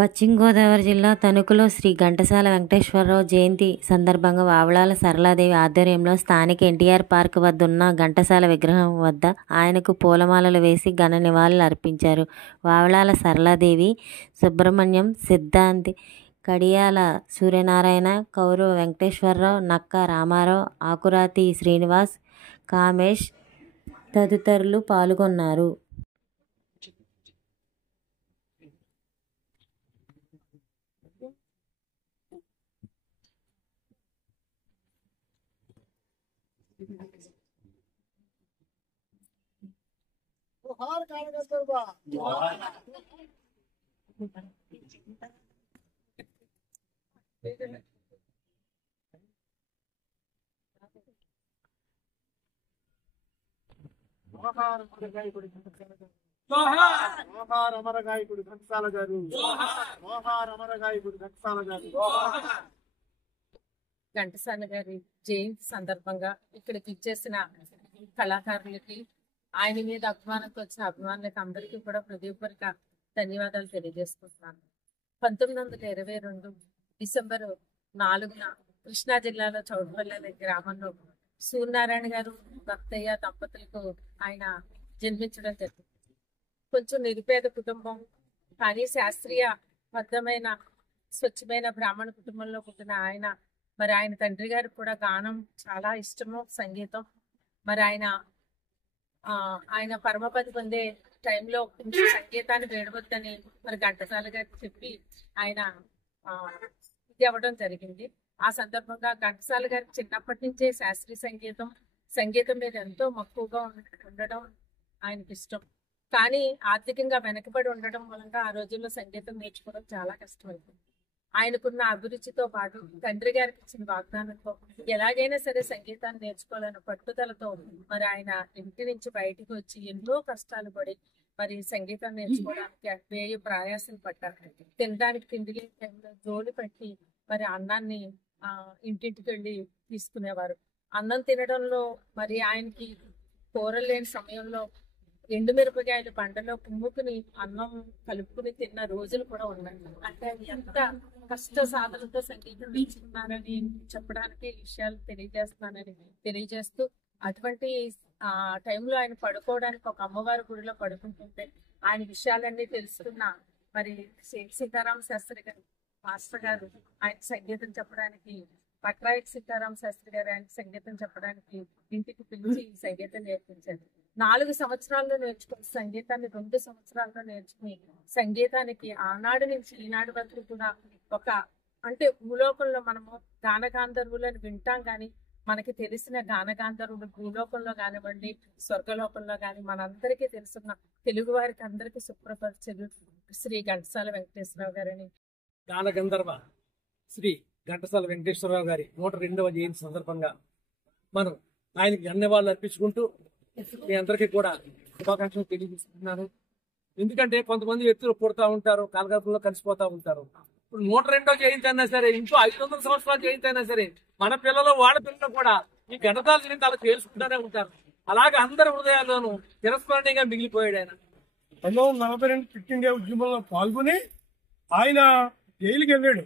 పశ్చిమ గోదావరి జిల్లా తణుకులో శ్రీ ఘంటసాల వెంకటేశ్వరరావు జయంతి సందర్భంగా వావళాల సరళాదేవి ఆధ్వర్యంలో స్థానిక ఎన్టీఆర్ పార్క్ వద్ద ఉన్న ఘంటసాల విగ్రహం వద్ద ఆయనకు పూలమాలలు వేసి ఘన నివాళులు అర్పించారు. వావళాల సరళాదేవి, సుబ్రహ్మణ్యం, సిద్ధాంతి, కడియాల సూర్యనారాయణ, కౌరు వెంకటేశ్వరరావు, నక్క రామారావు, ఆకురాతి శ్రీనివాస్, కామేష్ తదితరులు పాల్గొన్నారు. ఘంటసాల గారి జయంతి సందర్భంగా ఇక్కడికి ఇచ్చేసిన కళాకారులకి, ఆయన మీద అభిమానంతో వచ్చిన అభిమానులకి అందరికీ కూడా హృదయపూర్వక ధన్యవాదాలు తెలియజేసుకుంటున్నాను. 1922 డిసెంబర్ 4న కృష్ణా జిల్లాలో చౌడపల్లి అనే గ్రామంలో సూర్యనారాయణ గారు, భక్తయ్య దంపతులకు ఆయన జన్మించడం జరిగింది. కొంచెం నిరుపేద కుటుంబం, కానీ శాస్త్రీయ బద్ధమైన స్వచ్ఛమైన బ్రాహ్మణ కుటుంబంలో పుట్టిన ఆయన, మరి ఆయన తండ్రి గారికి కూడా గానం చాలా ఇష్టము, సంగీతం. మరి ఆయన పరమపది పొందే టైంలో కొంచెం సంగీతాన్ని వేడవద్దని మరి ఘంటసాల గారికి చెప్పి ఆయన ఇది అవ్వడం జరిగింది. ఆ సందర్భంగా ఘంటసాల గారికి చిన్నప్పటి నుంచే శాస్త్రీయ సంగీతం మీద ఎంతో మక్కువగా ఉండడం ఆయనకి ఇష్టం. కానీ ఆర్థికంగా వెనకబడి ఉండడం మూలంగా ఆ రోజుల్లో సంగీతం నేర్చుకోవడం చాలా కష్టమైంది. ఆయనకున్న అభిరుచితో పాటు తండ్రి గారికి ఇచ్చిన వాగ్దానంతో ఎలాగైనా సరే సంగీతాన్ని నేర్చుకోవాలన్న పట్టుదలతో మరి ఆయన ఇంటి నుంచి బయటికి వచ్చి ఎన్నో కష్టాలు పడి మరి సంగీతం నేర్చుకోవడానికి వేయి ప్రయాసం పట్టారు. తినడానికి తిండి లేని టైంలో జోలి పట్టి మరి అన్నాన్ని ఇంటింటికి వెళ్ళి తీసుకునేవారు. అన్నం తినడంలో మరి ఆయనకి కూరలు లేని సమయంలో ఎండుమిరపకాయలు పంటలో కుమ్ముకుని అన్నం కలుపుకుని తిన్న రోజులు కూడా ఉన్నాయి. అంటే ఎంత కష్ట సాధనతో సంగీతం నేర్చుకున్నారని చెప్పడానికి ఈ విషయాలు తెలియజేస్తూ అటువంటి టైంలో ఆయన పడుకోవడానికి ఒక అమ్మవారి గుడిలో పడుకుంటుంటే ఆయన విషయాలన్నీ తెలుసుకున్న మరి సీతారామ శాస్త్రి గారు మాస్టర్ గారు ఆయన సంగీతం చెప్పడానికి, పట్రాయి సీతారామ శాస్త్రి గారు ఆయన సంగీతం చెప్పడానికి ఇంటికి పిలిచి సంగీతం నేర్పించారు. 4 సంవత్సరాల్లో నేర్చుకుని సంగీతాన్ని 2 సంవత్సరాల్లో నేర్చుకుని సంగీతానికి ఆనాడు నుంచి ఈనాడు వరకు కూడా అంటే భూలోకంలో మనము గానగాంధర్వులను వింటాం, కానీ మనకి తెలిసిన గానగాంధర్వులు భూలోకంలో కానివ్వండి, స్వర్గలోకంలో కానీ మనందరికీ తెలుసున్న తెలుగు వారికి అందరికీ సుప్రపరిచరు శ్రీ ఘంటసాల వెంకటేశ్వరరావు గారని. గానగంధర్వ శ్రీ ఘంటసాల వెంకటేశ్వరరావు గారి 102వ జయంతి సందర్భంగా మనం ఆయనకి ధన్యవాదాలు అర్పించుకుంటూ మీ అందరికీ కూడా శుభాకాంక్షలు తెలియజేస్తున్నాను. ఎందుకంటే కొంతమంది వ్యక్తులు పుడతా ఉంటారు, కాలగర్భంలో కలిసిపోతా ఉంటారు. ఇప్పుడు 102వ జయంతి అయినా సరే, ఇంకో 500 సంవత్సరాల జయంతి అయినా సరే, మన పిల్లలు వాళ్ళ పిల్లలు కూడా ఈ ఘంటసాల జయంతి అలా చేసుకుంటూనే ఉంటారు. అలాగే అందరి హృదయాల్లోనూ చిరస్మరణీయంగా మిగిలిపోయాడు ఆయన. 1942 క్విట్ ఇండియా ఉద్యమంలో పాల్గొని ఆయన జైలుకి వెళ్ళాడు.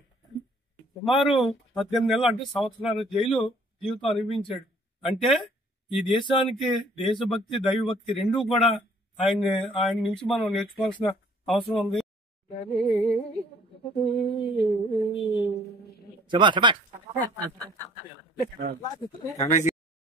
సుమారు 18 నెలలు, అంటే సంవత్సరాల జైలు జీవితం అనుభవించాడు. అంటే ఈ దేశానికి దేశభక్తి, దైవభక్తి రెండూ కూడా ఆయన నుంచి మనం నేర్చుకోవాల్సిన అవసరం ఉంది.